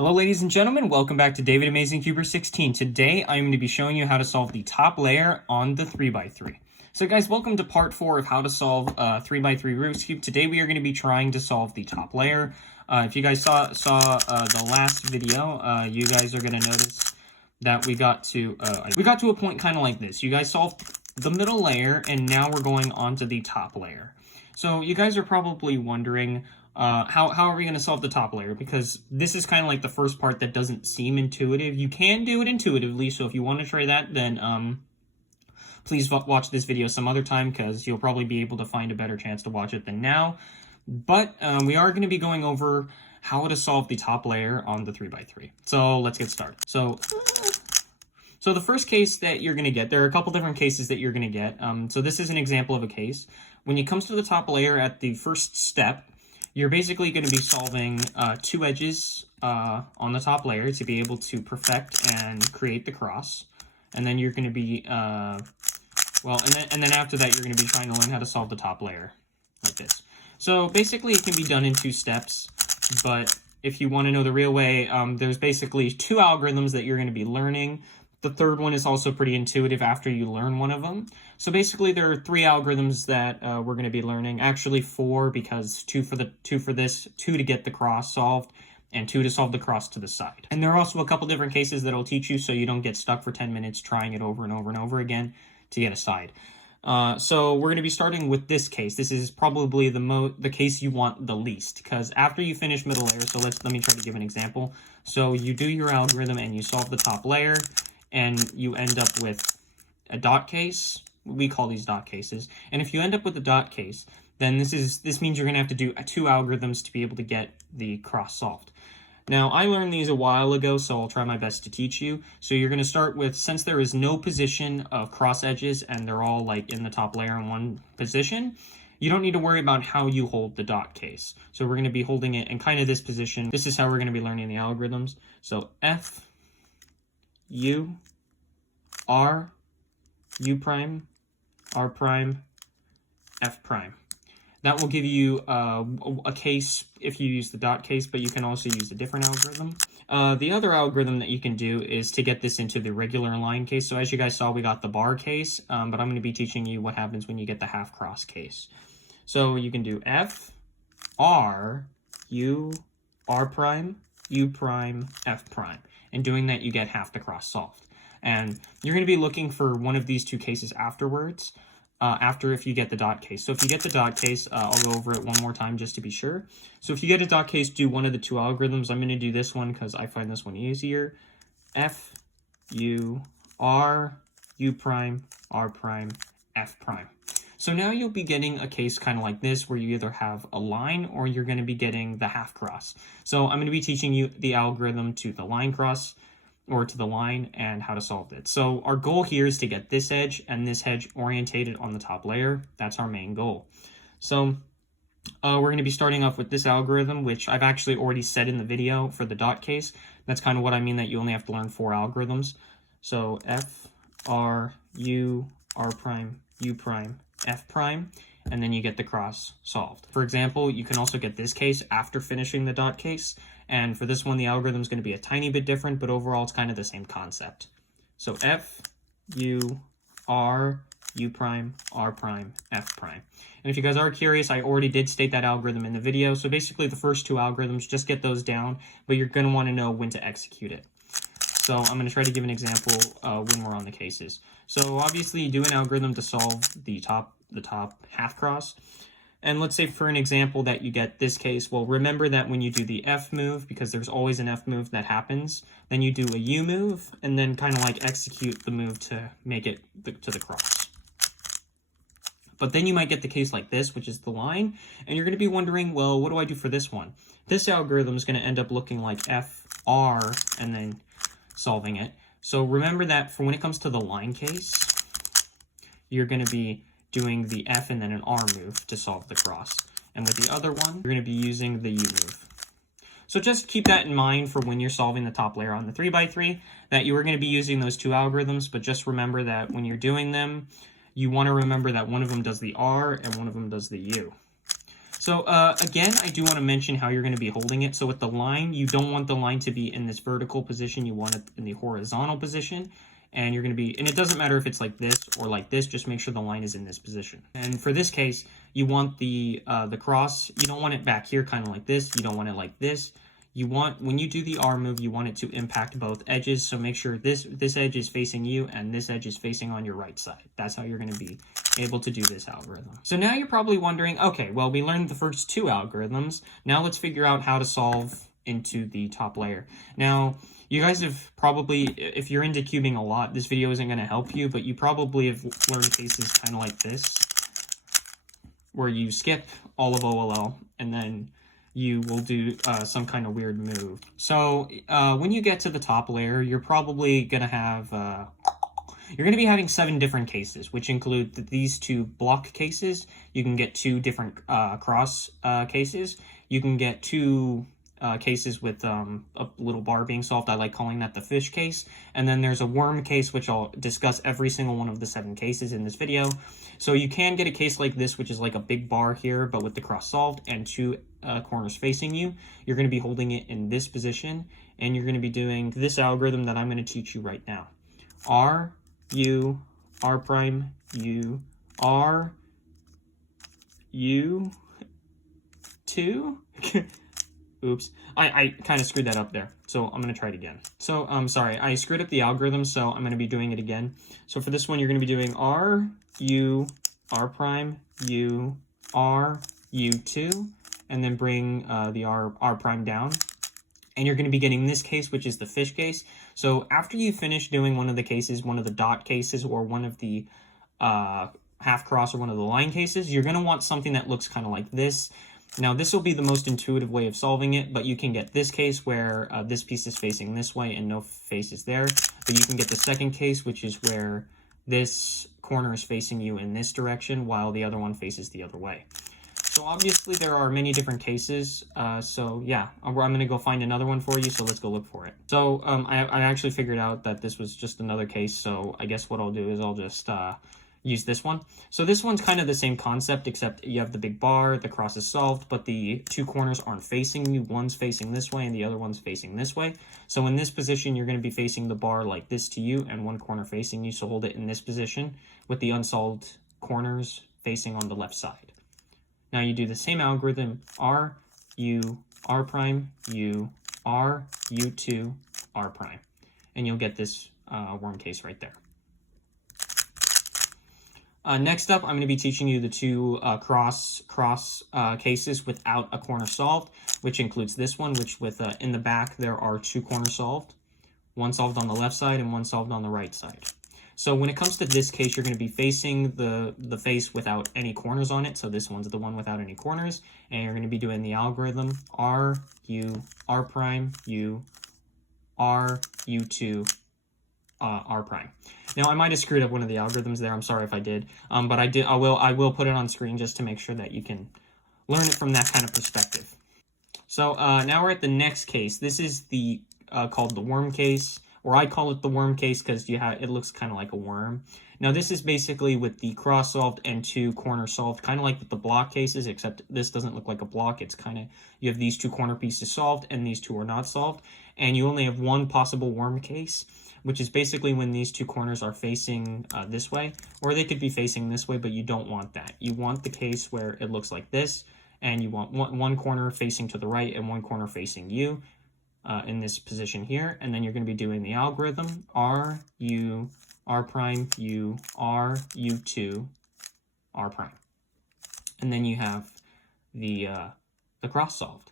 Hello ladies and gentlemen, welcome back to David Amazing Cuber 16. Today I'm going to be showing you how to solve the top layer on the 3x3. So guys, welcome to part 4 of how to solve 3x3 Rubik's Cube. Today we are going to be trying to solve the top layer. If you guys saw the last video, you guys are going to notice that we got to a point kind of like this. You guys solved the middle layer and now we're going on to the top layer. So you guys are probably wondering, how are we going to solve the top layer? Because this is kind of like the first part that doesn't seem intuitive. You can do it intuitively, so if you want to try that, then please watch this video some other time, because you'll probably be able to find a better chance to watch it than now. But we are going to be going over how to solve the top layer on the 3x3. So let's get started. So the first case that you're going to get, there are a couple different cases that you're going to get. So this is an example of a case. When it comes to the top layer at the first step, you're basically going to be solving two edges on the top layer to be able to perfect and create the cross. And then you're going to be, and then after that, you're going to be trying to learn how to solve the top layer like this. So basically, it can be done in 2 steps, but if you want to know the real way, there's basically 2 algorithms that you're going to be learning. The third one is also pretty intuitive after you learn one of them. So basically, there are 3 algorithms that we're going to be learning. Actually, 4, because 2 for this, 2 to get the cross solved, and 2 to solve the cross to the side. And there are also a couple different cases that I'll teach you, so you don't get stuck for 10 minutes trying it over and over and over again to get a side. So we're going to be starting with this case. This is probably the case you want the least, because after you finish middle layer, so let me try to give an example. So you do your algorithm and you solve the top layer, and you end up with a dot case. We call these dot cases. And if you end up with a dot case, then this means you're going to have to do 2 algorithms to be able to get the cross solved. Now, I learned these a while ago, so I'll try my best to teach you. So you're going to start with, since there is no position of cross edges and they're all like in the top layer in one position, you don't need to worry about how you hold the dot case. So we're going to be holding it in kind of this position. This is how we're going to be learning the algorithms. So F, U, R, U prime, R prime, F prime. That will give you a case if you use the dot case, but you can also use a different algorithm. The other algorithm that you can do is to get this into the regular line case. So as you guys saw, we got the bar case, but I'm going to be teaching you what happens when you get the half cross case. So you can do F, R, U, R prime, U prime, F prime. And doing that, you get half the cross solved. And you're going to be looking for one of these 2 cases afterwards, if you get the dot case. So if you get the dot case, I'll go over it one more time just to be sure. So if you get a dot case, do one of the 2 algorithms. I'm going to do this one because I find this one easier. F, U, R, U prime, R prime, F prime. So now you'll be getting a case kind of like this, where you either have a line or you're going to be getting the half cross. So I'm going to be teaching you the algorithm to the line cross, or to the line, and how to solve it. So our goal here is to get this edge and this edge orientated on the top layer. That's our main goal. So we're going to be starting off with this algorithm, which I've actually already said in the video for the dot case. That's kind of what I mean, that you only have to learn 4 algorithms. So F, R, U, R prime, U prime, F prime, and then you get the cross solved. For example, you can also get this case after finishing the dot case. And for this one, the algorithm is going to be a tiny bit different, but overall it's kind of the same concept. So F, U, R, U prime, R prime, F prime. And if you guys are curious, I already did state that algorithm in the video. So basically the first 2 algorithms, just get those down, but you're going to want to know when to execute it. So I'm going to try to give an example when we're on the cases. So obviously you do an algorithm to solve the top half cross. And let's say for an example that you get this case, well, remember that when you do the F move, because there's always an F move that happens, then you do a U move, and then kind of like execute the move to make it to the cross. But then you might get the case like this, which is the line, and you're going to be wondering, well, what do I do for this one? This algorithm is going to end up looking like F, R, and then solving it. So remember that for when it comes to the line case, you're going to be doing the F and then an R move to solve the cross. And with the other one, you're going to be using the U move. So just keep that in mind for when you're solving the top layer on the 3x3, that you are going to be using those 2 algorithms, but just remember that when you're doing them, you want to remember that one of them does the R and one of them does the U. So again, I do want to mention how you're going to be holding it. So with the line, you don't want the line to be in this vertical position. You want it in the horizontal position. And you're going to be, and it doesn't matter if it's like this or like this, just make sure the line is in this position. And for this case, you want the cross, you don't want it back here kind of like this. You don't want it like this. You want, when you do the R move, you want it to impact both edges. So make sure this edge is facing you and this edge is facing on your right side. That's how you're going to be able to do this algorithm. So now you're probably wondering, okay, well, we learned the first two algorithms. Now let's figure out how to solve into the top layer. Now, you guys have probably, if you're into cubing a lot, this video isn't going to help you, but you probably have learned cases kind of like this, where you skip all of OLL and then you will do some kind of weird move. So when you get to the top layer, you're probably going to have, you're going to be having 7 different cases, which include these 2 block cases. You can get 2 different cross cases. You can get 2 cases with a little bar being solved. I like calling that the fish case. And then there's a worm case, which I'll discuss every single one of the 7 cases in this video. So you can get a case like this, which is like a big bar here, but with the cross solved and 2 corners facing you. You're going to be holding it in this position, and you're going to be doing this algorithm that I'm going to teach you right now. R, U, R prime, U, R, U, 2. Oops, I kind of screwed that up there, so I'm going to try it again. So, sorry, I screwed up the algorithm, so I'm going to be doing it again. So for this one, you're going to be doing R, U, R prime, U, R, U2, and then bring the R prime down. And you're going to be getting this case, which is the fish case. So after you finish doing one of the cases, one of the dot cases, or one of the half cross, or one of the line cases, you're going to want something that looks kind of like this. Now, this will be the most intuitive way of solving it, but you can get this case where this piece is facing this way and no face is there. But you can get the second case, which is where this corner is facing you in this direction while the other one faces the other way. So obviously there are many different cases. So yeah, I'm going to go find another one for you. So let's go look for it. So I actually figured out that this was just another case. So I guess what I'll do is I'll just use this one. So this one's kind of the same concept, except you have the big bar, the cross is solved, but the 2 corners aren't facing you. One's facing this way and the other one's facing this way. So in this position, you're going to be facing the bar like this to you and one corner facing you. So hold it in this position with the unsolved corners facing on the left side. Now you do the same algorithm, R, U, R prime, U, R, U2, R prime. And you'll get this worm case right there. Next up, I'm going to be teaching you the 2 cross cases without a corner solved, which includes this one, which with in the back there are 2 corners solved, one solved on the left side and one solved on the right side. So when it comes to this case, you're going to be facing the face without any corners on it. So this one's the one without any corners, and you're going to be doing the algorithm R, U, R prime, U, R, U2, R prime. Now I might have screwed up one of the algorithms there. I'm sorry if I did, but I will put it on screen just to make sure that you can learn it from that kind of perspective. So now we're at the next case. This is the called the worm case, or I call it the worm case because it looks kind of like a worm. Now this is basically with the cross solved and 2 corner solved, kind of like with the block cases, except this doesn't look like a block. It's kind of, you have these 2 corner pieces solved and these 2 are not solved, and you only have one possible worm case, which is basically when these 2 corners are facing this way, or they could be facing this way, but you don't want that. You want the case where it looks like this, and you want one corner facing to the right and one corner facing you in this position here, and then you're going to be doing the algorithm R, U, R prime, U, R, U2, R prime. And then you have the cross solved.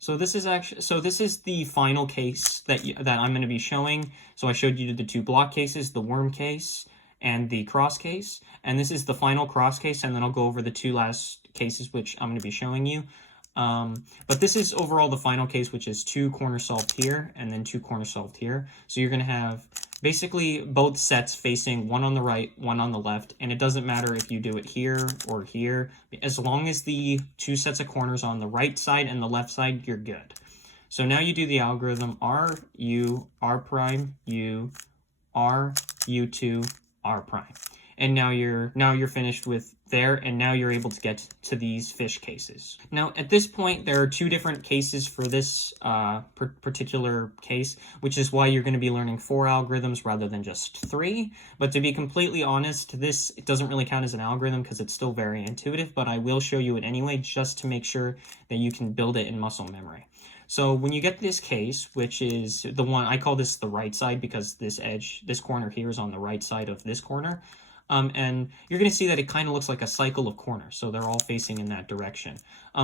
So this is the final case that I'm going to be showing. So I showed you the 2 block cases, the worm case and the cross case, and this is the final cross case, and then I'll go over the 2 last cases which I'm going to be showing you. But this is overall the final case, which is 2 corners solved here and then 2 corners solved here. So you're going to have basically both sets facing one on the right, one on the left, and it doesn't matter if you do it here or here. As long as the 2 sets of corners on the right side and the left side, you're good. So now you do the algorithm R, U, R prime, U, R, U2, R prime. and now you're finished with there, and now you're able to get to these fish cases. Now at this point there are 2 different cases for this particular case, which is why you're going to be learning 4 algorithms rather than just 3. But to be completely honest, it doesn't really count as an algorithm because it's still very intuitive, but I will show you it anyway just to make sure that you can build it in muscle memory. So when you get this case, which is the one, I call this the right side because this corner here is on the right side of this corner. And you're going to see that it kind of looks like a cycle of corners, so they're all facing in that direction.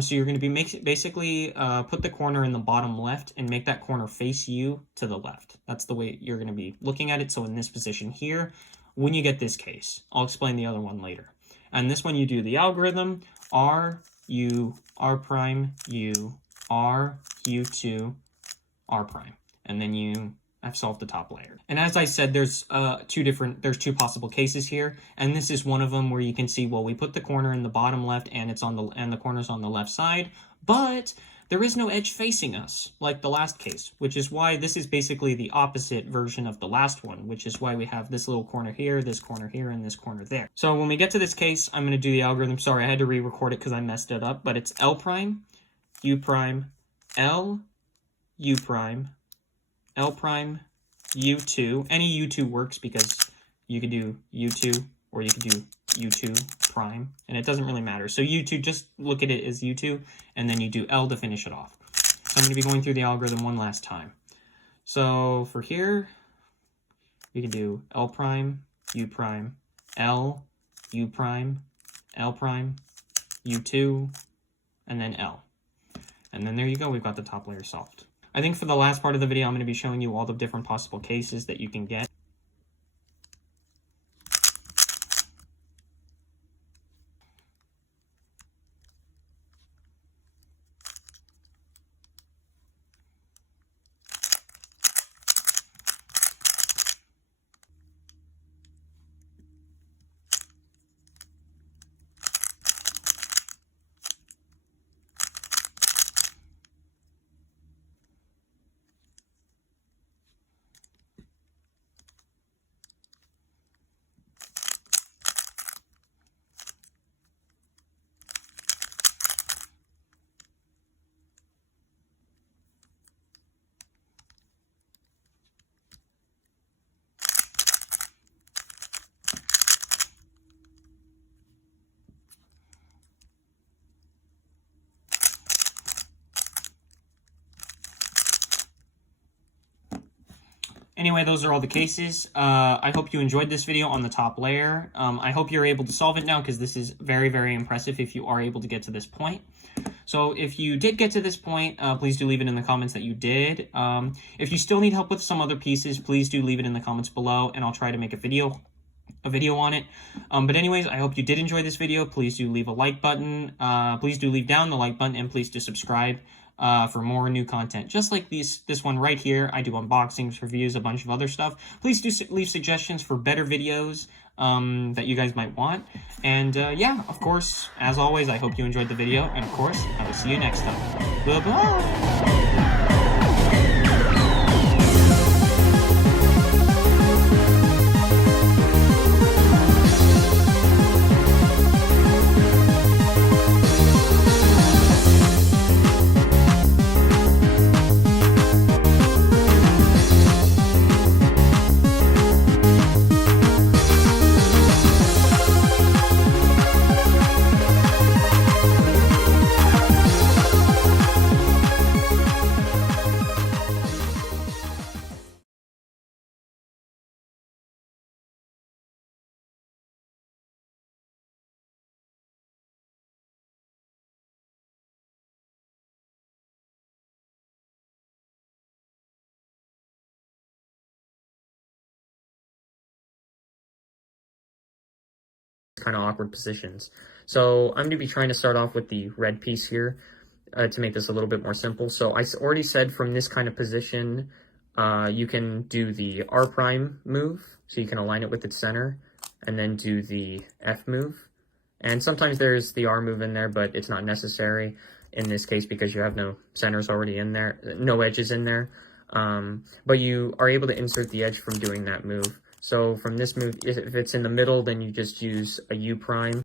So you're going to be basically put the corner in the bottom left and make that corner face you to the left. That's the way you're going to be looking at it. So in this position here, when you get this case, I'll explain the other one later. And this one you do the algorithm R, U, R prime, U, R, U2, R prime, and then I've solved the top layer. And as I said, there's 2 possible cases here, and this is one of them where you can see, well, we put the corner in the bottom left and the corner's on the left side, but there is no edge facing us like the last case, which is why this is basically the opposite version of the last one, which is why we have this little corner here, and this corner there. So when we get to this case, I'm going to do the algorithm. Sorry, I had to re-record it because I messed it up, but it's L prime, U prime, L, U prime, L prime, U2. Any U2 works because you could do U2 or you could do U2 prime, and it doesn't really matter. So U2, just look at it as U2, and then you do L to finish it off. So I'm going to be going through the algorithm one last time. So for here, you can do L prime, U prime, L, U prime, L prime, U2, and then L. And then there you go, we've got the top layer solved. I think for the last part of the video, I'm going to be showing you all the different possible cases that you can get. Anyway, those are all the cases. I hope you enjoyed this video on the top layer. I hope you're able to solve it now because this is very, very impressive if you are able to get to this point. So if you did get to this point, please do leave it in the comments that you did. If you still need help with some other pieces, please do leave it in the comments below, and I'll try to make a video on it. But anyways, I hope you did enjoy this video. Please do leave a like button. Please do leave down the like button, and please do subscribe for more new content. Just like this one right here, I do unboxings, reviews, a bunch of other stuff. Please do leave suggestions for better videos that you guys might want. And yeah, of course, as always, I hope you enjoyed the video. And of course, I will see you next time. Bye-bye! Kind of awkward positions. So I'm going to be trying to start off with the red piece here to make this a little bit more simple. So I already said from this kind of position, you can do the R prime move. So you can align it with its center and then do the F move. And sometimes there's the R move in there, but it's not necessary in this case because you have no centers already in there, no edges in there. But you are able to insert the edge from doing that move. So from this move, if it's in the middle, then you just use a U prime.